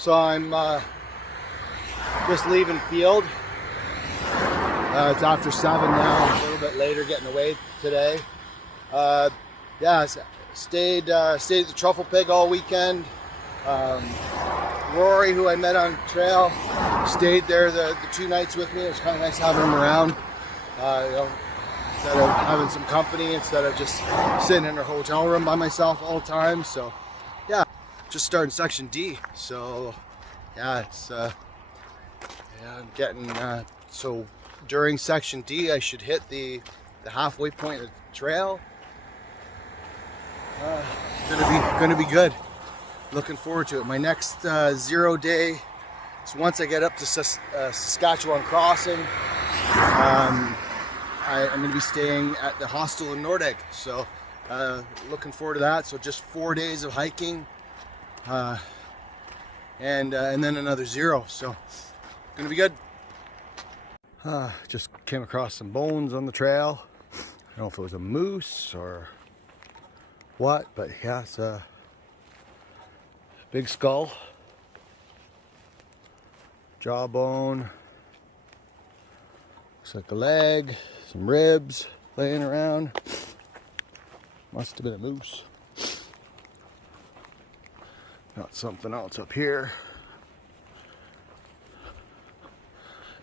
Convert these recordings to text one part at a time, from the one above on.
So I'm just leaving field. It's after 7 now, a little bit later getting away today. Yeah, stayed at the Truffle Pig all weekend. Rory, who I met on trail, stayed there the 2 nights with me. It was kind of nice having him around. Instead of having some company, instead of just sitting in a hotel room by myself all the time. So yeah, just starting section D. So yeah, it's yeah, I'm getting so during section D I should hit the halfway point of the trail. Gonna be good. Looking forward to it. My next 0 day is once I get up to Saskatchewan Crossing. I'm going to be staying at the hostel in Nordegg, so looking forward to that. So just 4 days of hiking, and then another 0. So going to be good. Just came across some bones on the trail. I don't know if it was a moose or what, but yeah, it's a big skull, jawbone, looks like a leg, some ribs laying around. Must have been a moose. Got something else up here.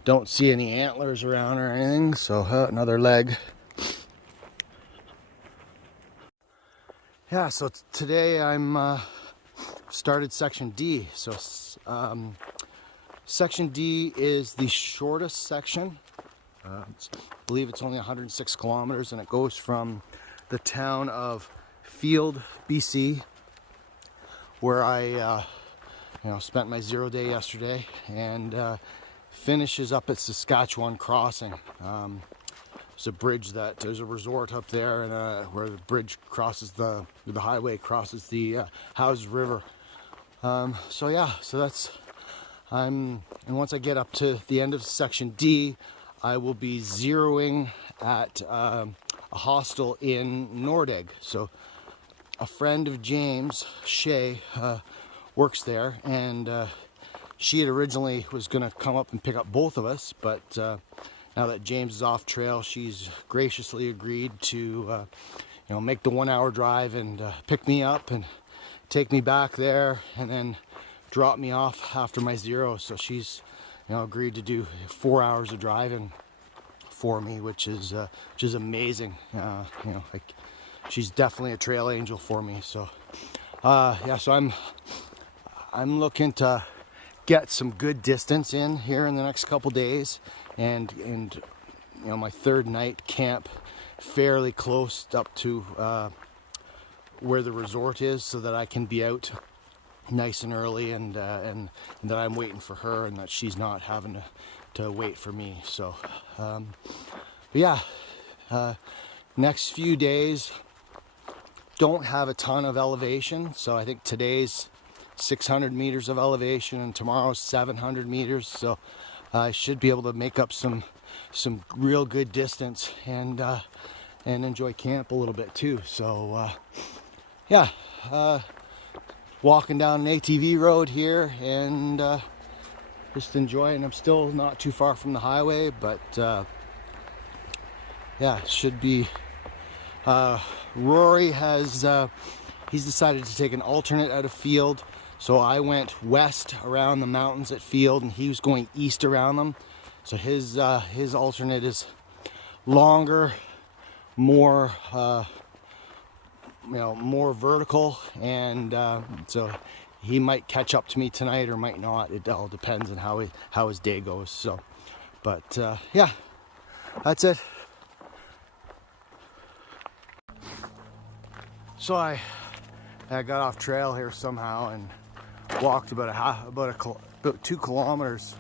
Don't see any antlers around or anything, so another leg. Yeah, so today I'm started section D. So section D is the shortest section. I believe it's only 106 kilometers, and it goes from the town of Field, BC, where I spent my 0 day yesterday, and finishes up at Saskatchewan Crossing. There's a bridge there's a resort up there, and where the bridge crosses the highway crosses the Howes River. So yeah, so that's and once I get up to the end of section D, I will be zeroing at a hostel in Nordegg. So a friend of James, Shay, works there, and she had originally was going to come up and pick up both of us, but now that James is off trail, she's graciously agreed to make the 1 hour drive and pick me up and take me back there, and then drop me off after my 0. So she's agreed to do 4 hours of driving for me, which is amazing. Like, she's definitely a trail angel for me. So yeah, so I'm looking to get some good distance in here in the next couple days, and my 3rd night camp fairly close up to where the resort is, so that I can be out nice and early, and that I'm waiting for her, and that she's not having to wait for me. So but yeah, next few days don't have a ton of elevation, so I think today's 600 meters of elevation and tomorrow's 700 meters, so I should be able to make up some real good distance, and enjoy camp a little bit too. So yeah, walking down an ATV road here, and just enjoying. I'm still not too far from the highway, but yeah, it should be. Rory has he's decided to take an alternate out of Field, so I went west around the mountains at Field, and he was going east around them. So his alternate is longer, more more vertical, and so he might catch up to me tonight or might not. It all depends on how his day goes. So, but yeah, that's it. So I got off trail here somehow and walked about 2 kilometers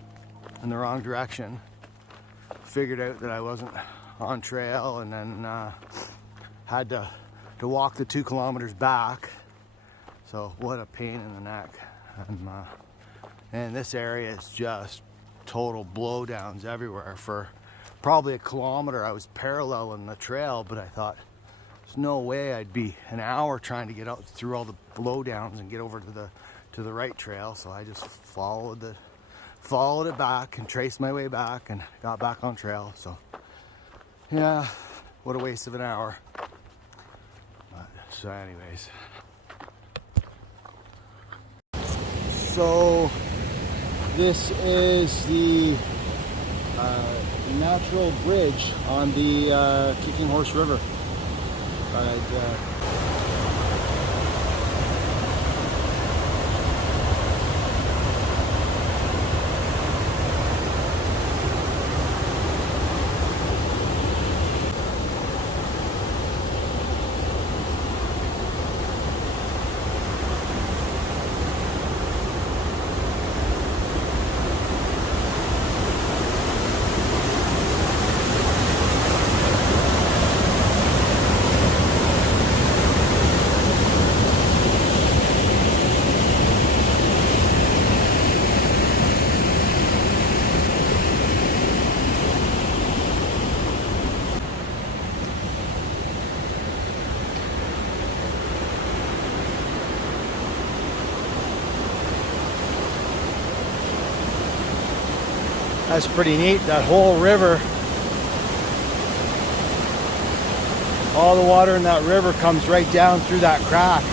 in the wrong direction. Figured out that I wasn't on trail, and then had to walk the 2 kilometers back. So what a pain in the neck. And this area is just total blowdowns everywhere. For probably a kilometer I was paralleling the trail, but I thought there's no way I'd be an hour trying to get out through all the blowdowns and get over to to the right trail, so I just followed it back and traced my way back and got back on trail. So yeah, what a waste of an hour. But, so anyways, so this is the natural bridge on the Kicking Horse River. That's pretty neat, that whole river. All the water in that river comes right down through that crack.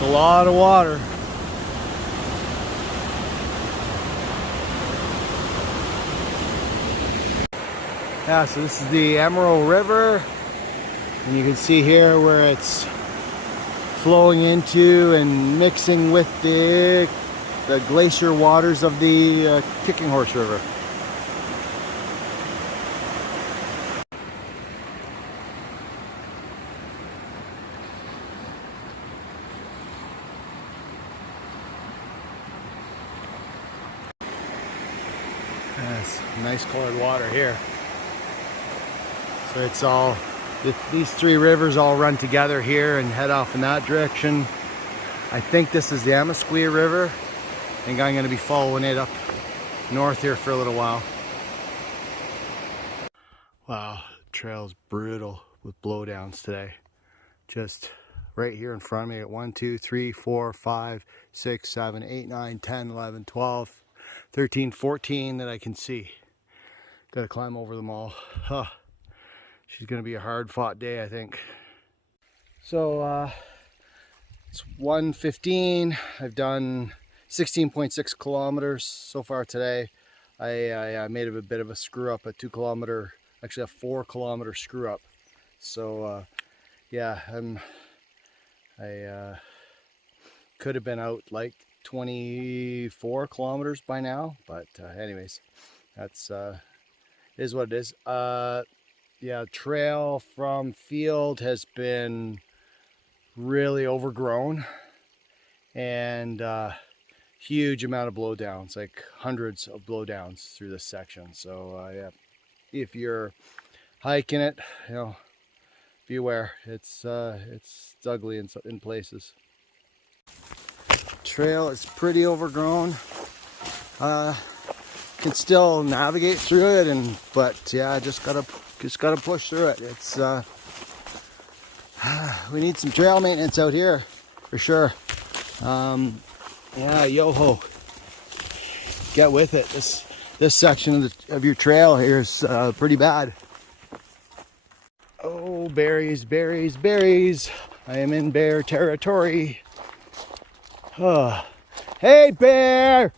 A lot of water. Yeah, so this is the Emerald River, and you can see here where it's flowing into and mixing with the glacier waters of the Kicking Horse River. Yes, nice colored water here. So it's all, these three rivers all run together here and head off in that direction. I think this is the Amiskwi River. I think I'm going to be following it up north here for a little while. Wow, the trail's brutal with blowdowns today. Just right here in front of me at 1, 2, 3, 4, 5, 6, 7, 8, 9, 10, 11, 12, 13, 14 that I can see. Gotta climb over them all. Huh. She's gonna be a hard fought day, I think. So it's 1:15. I've done 16.6 kilometers so far today. I made a bit of a screw up, a 2 kilometer, actually a 4 kilometer screw up. So yeah, I could have been out like 24 kilometers by now, but anyways, that's is what it is. Yeah, trail from field has been really overgrown, and huge amount of blowdowns, like hundreds of blowdowns through this section. So yeah, if you're hiking it, you know, beware. It's ugly in places. Trail is pretty overgrown. Can still navigate through it, but yeah, just gotta push through it. It's we need some trail maintenance out here for sure. Yeah, yo-ho, get with it. This section of your trail here is pretty bad. Oh, berries, berries, berries. I am in bear territory. Oh. Hey, bear!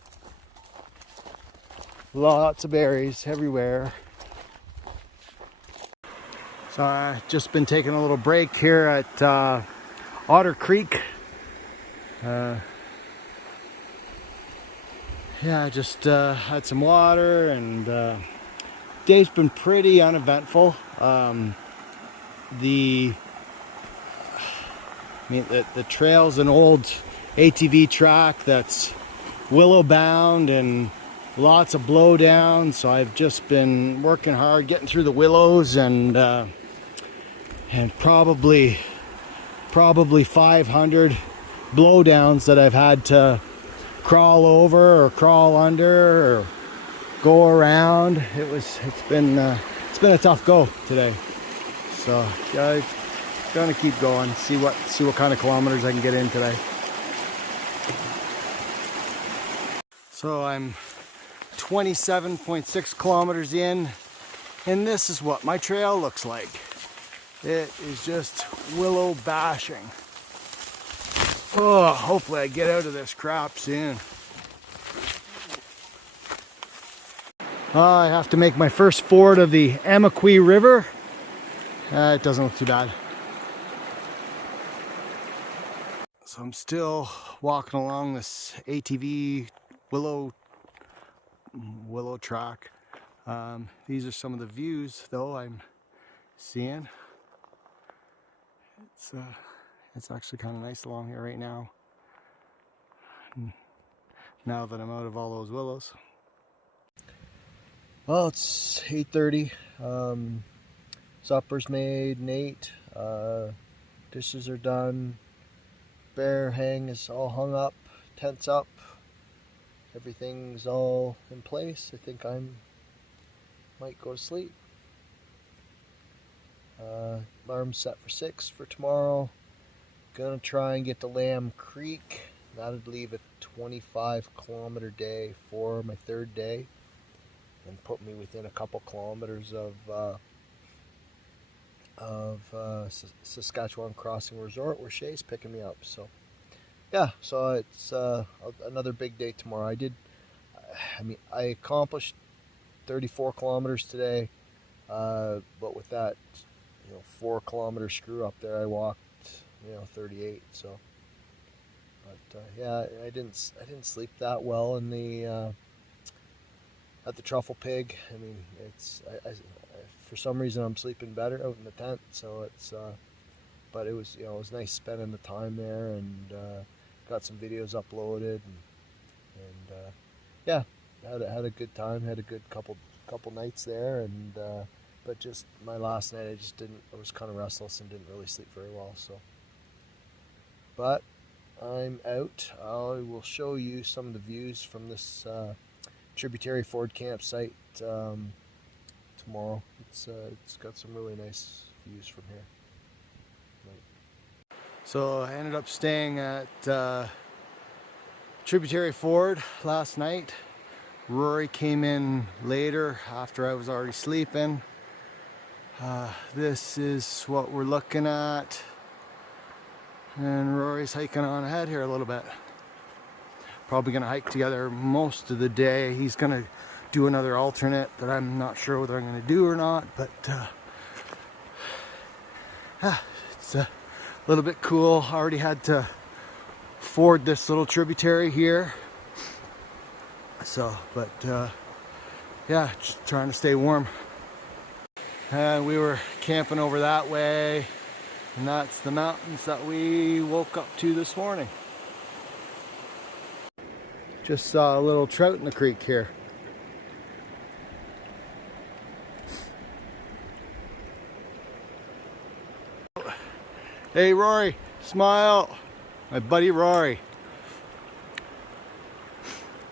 Lots of berries everywhere. So I've just been taking a little break here at Otter Creek. Yeah, just had some water, and day's been pretty uneventful. The trail's an old ATV track that's willow bound and lots of blowdown, so I've just been working hard getting through the willows and and probably 500 blowdowns that I've had to crawl over or crawl under or go around. It's been a tough go today. So I'm gonna keep going, see what kind of kilometers I can get in today. So I'm 27.6 kilometers in, and this is what my trail looks like. It is just willow bashing. Oh, hopefully I get out of this crap soon. I have to make my first ford of the Amiskwi River. It doesn't look too bad. So I'm still walking along this ATV willow track. These are some of the views though I'm seeing. It's actually kind of nice along here right now. Now that I'm out of all those willows. Well, it's 8:30. Supper's made and ate. Dishes are done. Bear hang is all hung up. Tent's up. Everything's all in place. I think I might go to sleep. Alarm's set for 6 for tomorrow. Gonna try and get to Lamb Creek. That'd leave a 25-kilometer day for my third day, and put me within a couple kilometers of Saskatchewan Crossing Resort, where Shay's picking me up. So yeah, so it's another big day tomorrow. I accomplished 34 kilometers today, but with that 4-kilometer screw up there, I walked 38. So, but yeah, I didn't sleep that well in the at the Truffle Pig. I mean, for some reason I'm sleeping better out in the tent. So it's but it was it was nice spending the time there, and got some videos uploaded, and yeah, had a good time. Had a good couple nights there, and but just my last night I was kind of restless and didn't really sleep very well. So, but I'm out. I will show you some of the views from this Tributary Ford campsite tomorrow. It's got some really nice views from here. So I ended up staying at Tributary Ford last night. Rory came in later after I was already sleeping. This is what we're looking at, and Rory's hiking on ahead here a little bit. Probably gonna hike together most of the day. He's gonna do another alternate that I'm not sure whether I'm gonna do or not, but it's a little bit cool. I already had to ford this little tributary here, so but yeah, just trying to stay warm. And we were camping over that way, and that's the mountains that we woke up to this morning. Just saw a little trout in the creek here. Hey Rory, smile. My buddy Rory.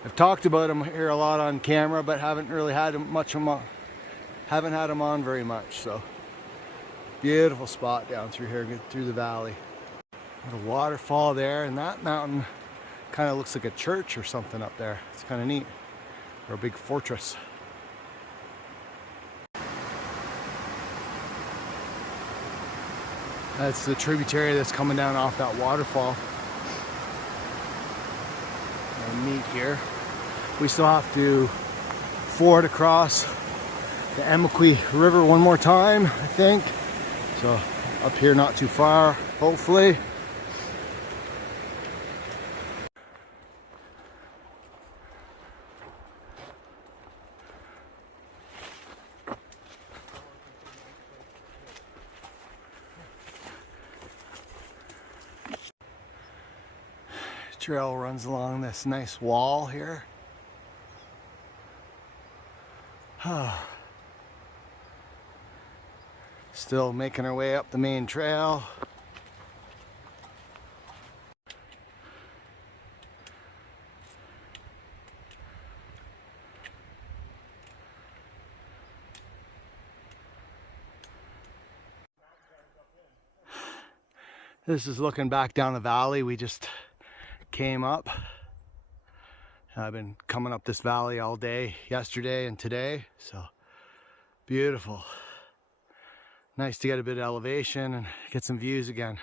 I've talked about him here a lot on camera, but haven't really had him much on. Haven't had him on very much. So beautiful spot down through here, through the valley. Got a waterfall there, and that mountain kind of looks like a church or something up there. It's kind of neat, or a big fortress. That's the tributary that's coming down off that waterfall. And neat here. We still have to ford across the Amiskwi River one more time, I think. So up here not too far, hopefully. Trail runs along this nice wall here. Still making our way up the main trail. This is looking back down the valley we just came up. I've been coming up this valley all day yesterday and today, so beautiful. Nice to get a bit of elevation and get some views again.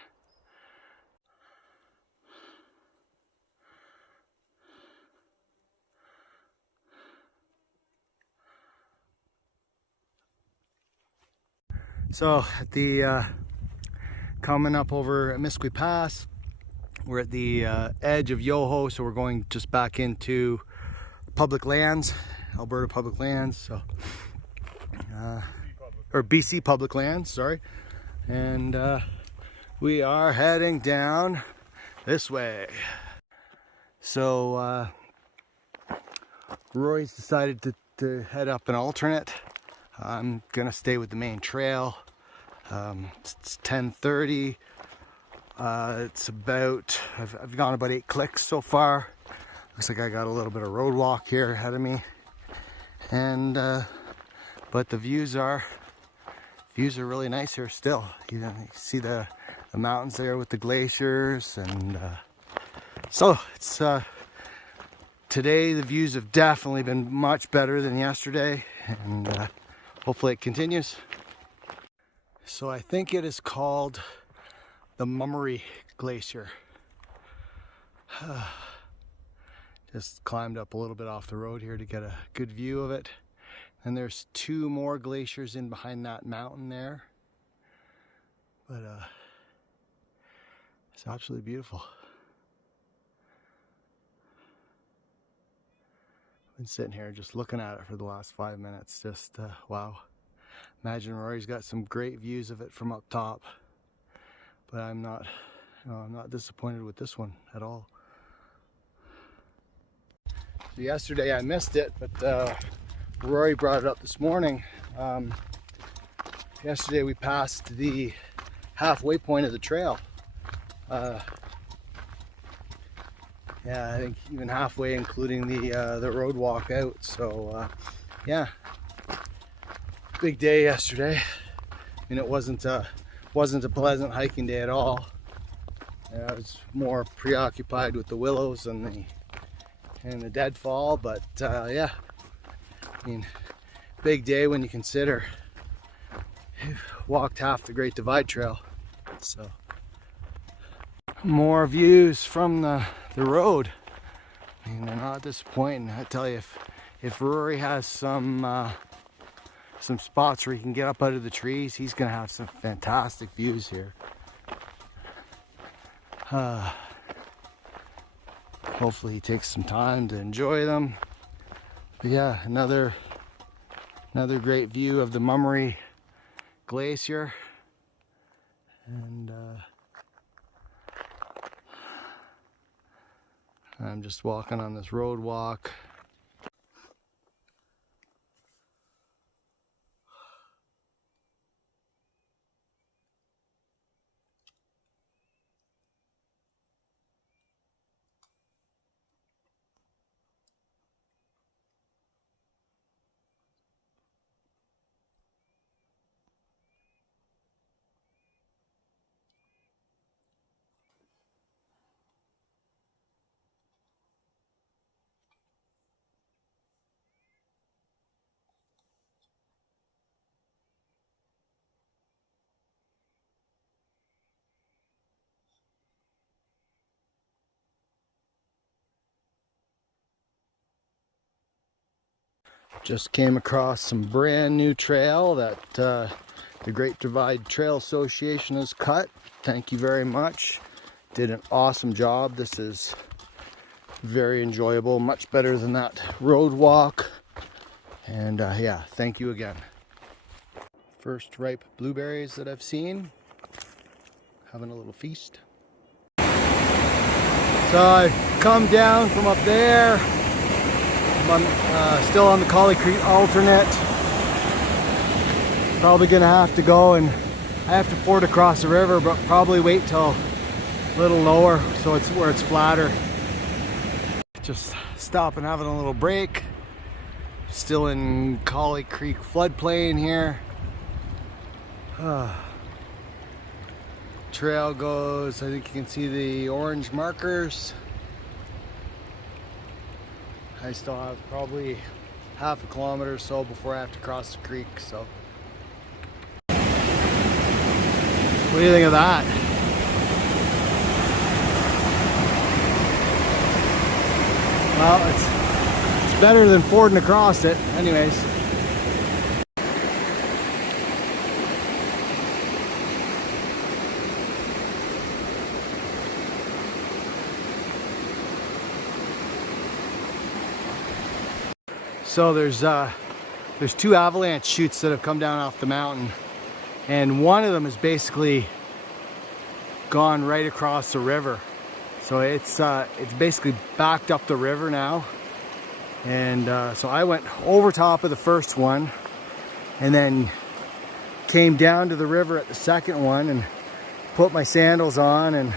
So at the coming up over Amiskwi Pass, we're at the edge of Yoho, so we're going just back into public lands, Alberta public lands, so or BC public lands, sorry. And we are heading down this way. So Roy's decided to head up an alternate. I'm gonna stay with the main trail. It's 10:30. It's about, I've gone about 8 clicks so far. Looks like I got a little bit of road walk here ahead of me. And but the views are really nice here still. You see the mountains there with the glaciers, and so it's today the views have definitely been much better than yesterday, and hopefully it continues. So I think it is called the Mummery Glacier. Just climbed up a little bit off the road here to get a good view of it. And there's 2 more glaciers in behind that mountain there. But it's absolutely beautiful. I've been sitting here just looking at it for the last 5 minutes. Just wow. Imagine Rory's got some great views of it from up top, but I'm not disappointed with this one at all. So yesterday I missed it, but Rory brought it up this morning. Yesterday we passed the halfway point of the trail. Yeah, I think even halfway, including the road walk out. So yeah. Big day yesterday. I mean, it wasn't a pleasant hiking day at all. I was more preoccupied with the willows and the deadfall, but yeah, I mean, big day when you consider you've walked half the Great Divide Trail. So more views from the road. I mean, they're not disappointing. I tell you, if Rory has some spots where he can get up out of the trees, he's gonna have some fantastic views here. Hopefully he takes some time to enjoy them. But yeah, another great view of the Mummery Glacier. And I'm just walking on this road walk. Just came across some brand new trail that the Great Divide Trail Association has cut. Thank you very much. Did an awesome job. This is very enjoyable, much better than that road walk. And yeah, thank you again. First ripe blueberries that I've seen. Having a little feast. So I've come down from up there. I'm still on the Collie Creek alternate. Probably gonna have to go, and I have to ford across the river, but probably wait till a little lower so it's where it's flatter. Just stopping, having a little break. Still in Collie Creek floodplain here. Trail goes, I think you can see the orange markers. I still have probably half a kilometer or so before I have to cross the creek, so. What do you think of that? Well, it's better than fording across it, anyways. So there's two avalanche chutes that have come down off the mountain, and one of them has basically gone right across the river. So it's basically backed up the river now. And so I went over top of the first one and then came down to the river at the second one and put my sandals on and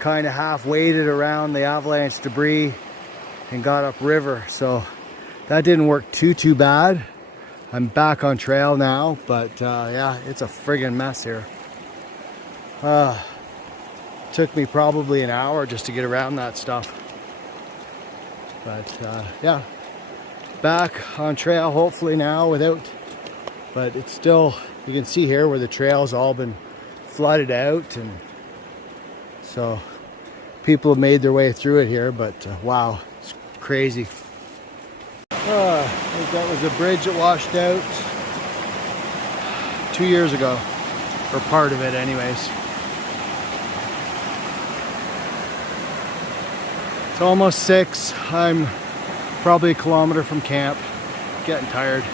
kind of half waded around the avalanche debris and got up river. So that didn't work too bad. I'm back on trail now, but yeah, it's a friggin' mess here. Took me probably an hour just to get around that stuff. But yeah, back on trail hopefully now without, but it's still, you can see here where the trail's all been flooded out, and so people have made their way through it here, but wow, it's crazy. I think that was a bridge that washed out 2 years ago, or part of it anyways. It's almost 6. I'm probably a kilometer from camp. Getting tired.